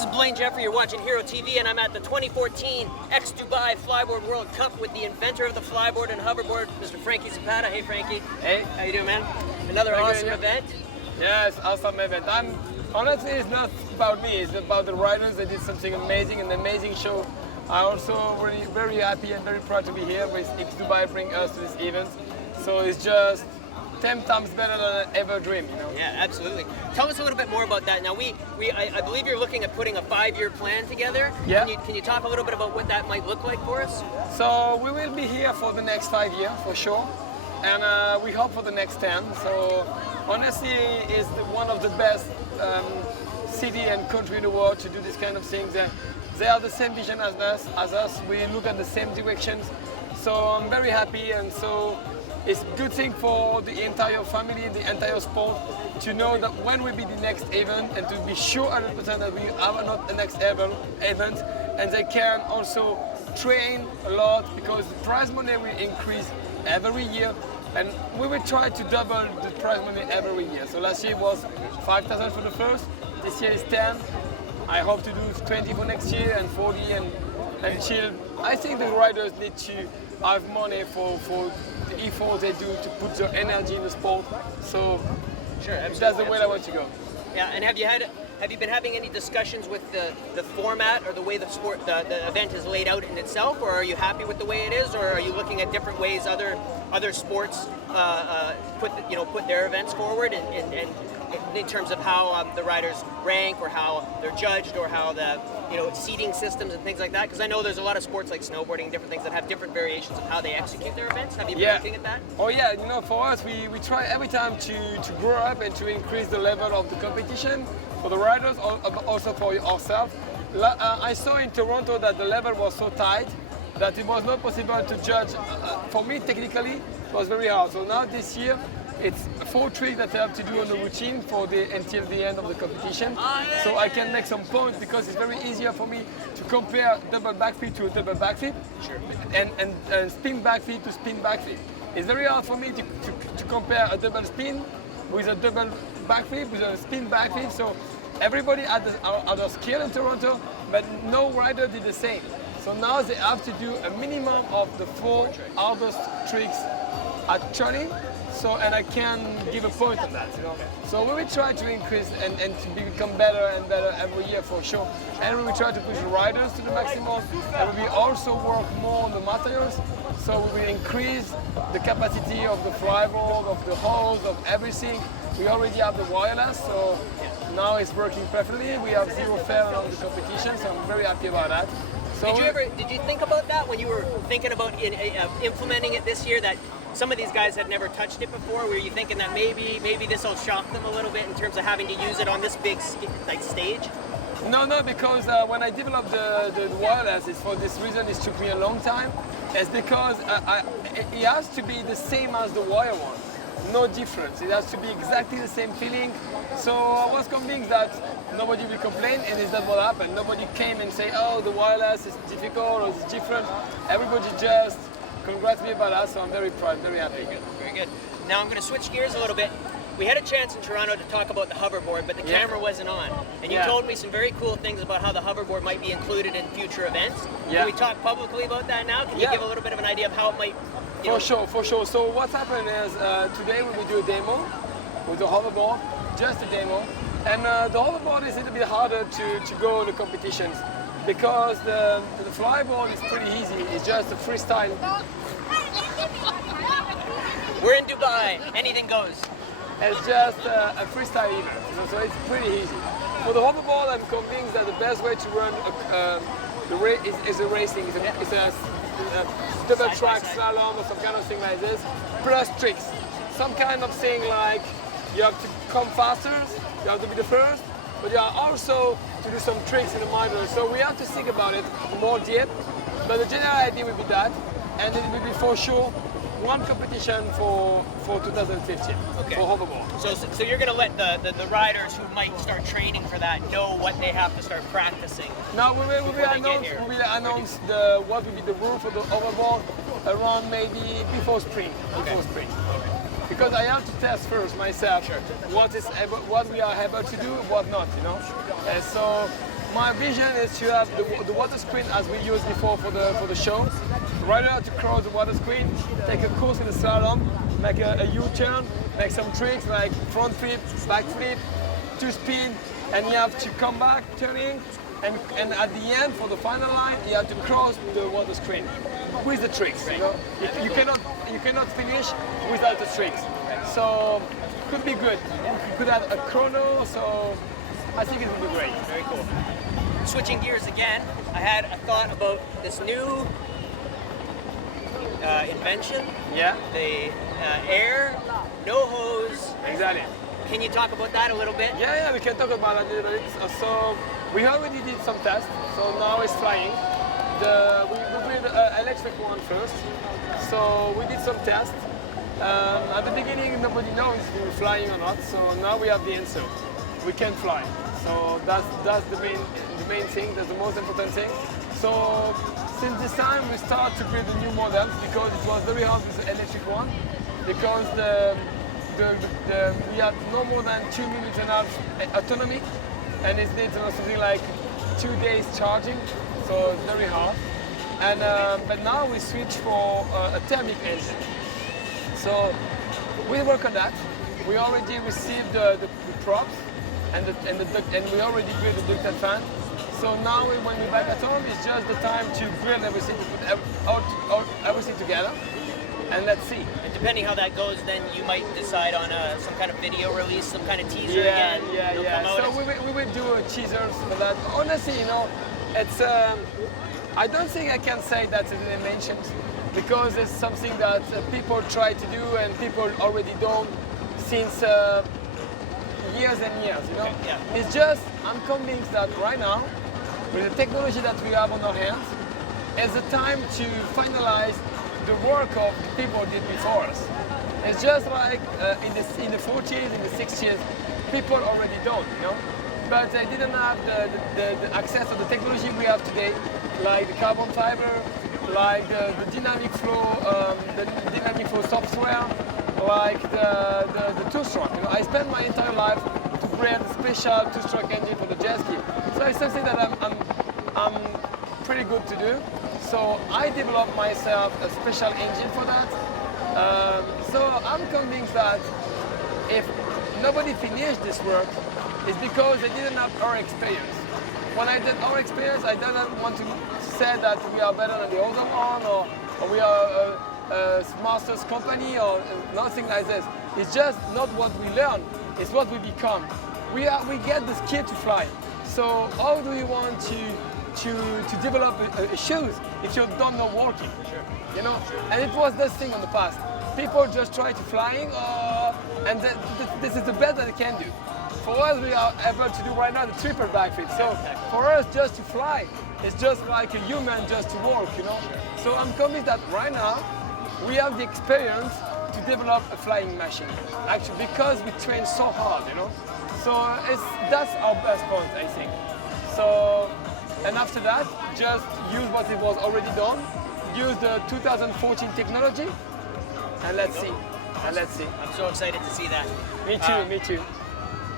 This is Blaine Jeffrey, you're watching Hero TV, and I'm at the 2014 X-Dubai Flyboard World Cup with the inventor of the Flyboard and Hoverboard, Mr. Franky Zapata. Hey Franky. Hey. How you doing, man? Another awesome event. Yes, awesome event. Honestly, it's not about me, it's about the riders. They did something amazing, an amazing show. I'm also really very happy and very proud to be here with X-Dubai bring us to this event. So it's just 10 times better than I ever dreamed, you know? Yeah, absolutely. Tell us a little bit more about that. Now, I believe you're looking at putting a 5-year plan together. Yeah. Can you talk a little bit about what that might look like for us? So we will be here for the next 5 years, for sure. And we hope for the next 10. So honestly, it's one of the best city and country in the world to do this kind of things. They are the same vision as us. We look at the same directions. So I'm very happy, and so it's a good thing for the entire family, the entire sport, to know that when will be the next event, and to be sure 100% that we have not the next event, and they can also train a lot, because the prize money will increase every year, and we will try to double the prize money every year. So last year was 5,000 for the first, this year is 10. I hope to do 20 for next year and 40 and chill. I think the riders need to have money for the effort they do to put their energy in the sport. So sure, that's the way I want to go. Yeah, and have you been having any discussions with the format or the way the event is laid out in itself, or are you happy with the way it is, or are you looking at different ways other sports put their events forward in terms of how the riders rank, or how they're judged, or how the seating systems and things like that? Because I know there's a lot of sports like snowboarding and different things that have different variations of how they execute their events. Have you been looking at that? Oh yeah, for us, we try every time to grow up and to increase the level of the competition for the riders, also for ourselves. I saw in Toronto that the level was so tight that it was not possible to judge. For me, technically, it was very hard. So now this year, it's 4 tricks that I have to do on the routine until the end of the competition. So I can make some points, because it's very easier for me to compare double backflip to a double backflip, sure, and spin backflip to spin backflip. It's very hard for me to compare a double spin with a double backflip with a spin backflip. So everybody had their skill in Toronto, but no rider did the same. So now they have to do a minimum of the 4 hardest tricks at training. So, and I can give a point on that, So we will try to increase and to become better and better every year, for sure. And we will try to push the riders to the maximum, and we will also work more on the materials. So we will increase the capacity of the flyboard, of the hose, of everything. We already have the wireless, so now it's working perfectly. We have 0 fail on the competition, so I'm very happy about that. So Did you think about that when you were thinking about implementing it this year, that some of these guys had never touched it before? Were you thinking that maybe this will shock them a little bit in terms of having to use it on this big stage? No, because when I developed the wireless, it's for this reason. It took me a long time. It's because it has to be the same as the wire one. No difference. It has to be exactly the same feeling. So I was convinced that nobody will complain, and it's not what happened. Nobody came and say, oh, the wireless is difficult or it's different. Everybody just congrats me about that, so I'm very proud, very happy. Very good. Now I'm going to switch gears a little bit. We had a chance in Toronto to talk about the hoverboard, but the camera wasn't on. And you told me some very cool things about how the hoverboard might be included in future events. Can we talk publicly about that now? Can you give a little bit of an idea of how it might... For sure. So what's happened is today we will do a demo with the hoverboard, just a demo. And the hoverboard is a little bit harder to go to competitions, because the flyboard is pretty easy. It's just a freestyle. We're in Dubai. Anything goes. It's just a freestyle event, so it's pretty easy. For the hoverboard, I'm convinced that the best way to run the race is a racing. It's a double track slalom or some kind of thing like this, plus tricks. Some kind of thing like you have to come faster, you have to be the first, but you are also to do some tricks in the middle. So we have to think about it more deep, but the general idea will be that, and it will be for sure one competition for 2015 for hoverboard. So you're going to let the riders who might start training for that know what they have to start practicing. Now we will announce what will be the rule for the hoverboard around maybe before spring. Because I have to test first myself what we are able to do, what not, So my vision is to have the water screen as we used before for the show. Rider to cross the water screen, take a course in the slalom, make a U-turn, make some tricks like front flip, back flip, two spin, and you have to come back turning, and at the end for the final line you have to cross the water screen with the tricks. You know, you cannot finish without the tricks. So could be good. You could add a chrono. So I think it would be great. Very cool. Switching gears again, I had a thought about this new invention. Yeah. The air, no hose. Exactly. Can you talk about that a little bit? Yeah, we can talk about it a little bit. So we already did some tests. So now it's flying. We did an electric one first. So we did some tests. At the beginning, nobody knows if we're flying or not. So now we have the answer. We can fly. So that's the main thing. That's the most important thing. So since this time, we start to create the new models because it was very hard with the electric one because we had no more than 2 minutes and a half autonomy, and it needs something like 2 days charging, so it's very hard. And but now we switch for a thermic engine. So we work on that. We already received the props and we already built the ducted fan. So now when we're back at home, it's just the time to build everything, to put everything together. And let's see. And depending how that goes, then you might decide on some kind of video release, some kind of teaser again. Yeah. So we will do a teasers for that. Honestly, you know, it's. I don't think I can say that's an invention because it's something that people try to do and people already done since years and years. You know, okay, yeah. It's just I'm convinced that right now, with the technology that we have on our hands, it's the time to finalize the work of the people did before us. It's just like in the 40s, in the 60s, people already done, you know, but they didn't have the access to the technology we have today, like the carbon fiber, like the dynamic flow software, like the two-stroke. You know, I spent my entire life to create a special two-stroke engine for the jet ski. So it's something that I'm pretty good to do. So I developed myself a special engine for that. So I'm convinced that if nobody finished this work, it's because they didn't have our experience. When I did our experience, I didn't want to say that we are better than the other one or we are a master's company or nothing like this. It's just not what we learn, it's what we become. We get the skill to fly. So how do you want to develop shoes if you don't know walking? Sure. You know, and it was this thing in the past. People just try to flying, and this is the best that they can do. For us, we are able to do right now the triple backflip. So for us, just to fly, it's just like a human just to walk, you know. So I'm convinced that right now we have the experience to develop a flying machine. Actually, because we train so hard, you know. So that's our best point, I think. So. And after that, just use what it was already done, use the 2014 technology, and let's see. I'm so excited to see that. Me too.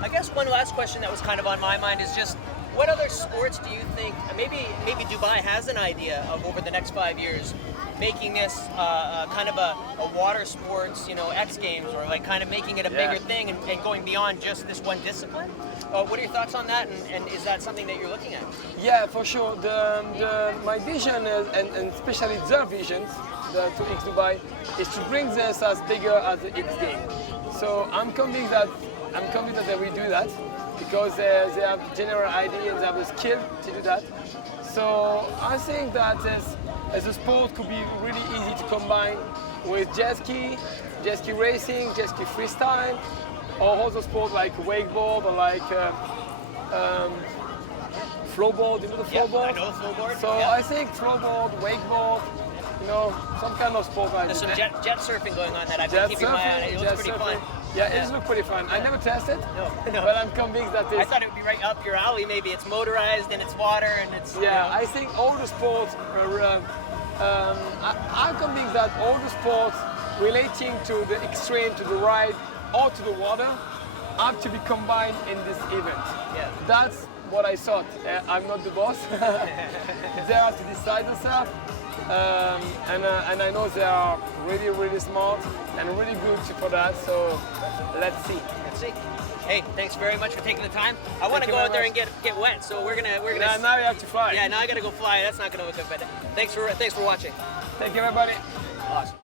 I guess one last question that was kind of on my mind is just, what other sports do you think, maybe Dubai has an idea of over the next 5 years, making this kind of a water sports, you know, X Games, or like kind of making it a bigger thing and going beyond just this one discipline? What are your thoughts on that, and is that something that you're looking at? Yeah, for sure. My vision is, and especially their visions, the 2X Dubai, is to bring this as bigger as the X Game. So I'm convinced that they will do that because they have general idea and they have the skill to do that. So I think that as a sport could be really easy to combine with jet ski racing, jet ski freestyle, or other sports like wakeboard or like flowboard. You know the flowboard? Yeah, I know the flowboard. So I think flowboard, wakeboard, you know, some kind of sport like There's some jet surfing going on that I've jet been keeping my eye on. It looks pretty fun. Yeah, it looks pretty fun. I never tested, No. but I'm convinced that I thought it would be right up your alley. Maybe it's motorized and it's water and it's. Yeah, you know. I think all the sports are. I'm convinced that all the sports relating to the extreme, to the ride, or to the water have to be combined in this event. Yeah. what I thought. I'm not the boss. They are to decide themselves. And I know they are really, really smart and really good for that. So let's see. Let's see. Hey, thanks very much for taking the time. I want to go out there and get wet, so we're gonna. Yeah, now you have to fly. Yeah, now I gotta go fly. That's not gonna look good. But thanks for watching. Thank you, everybody. Awesome.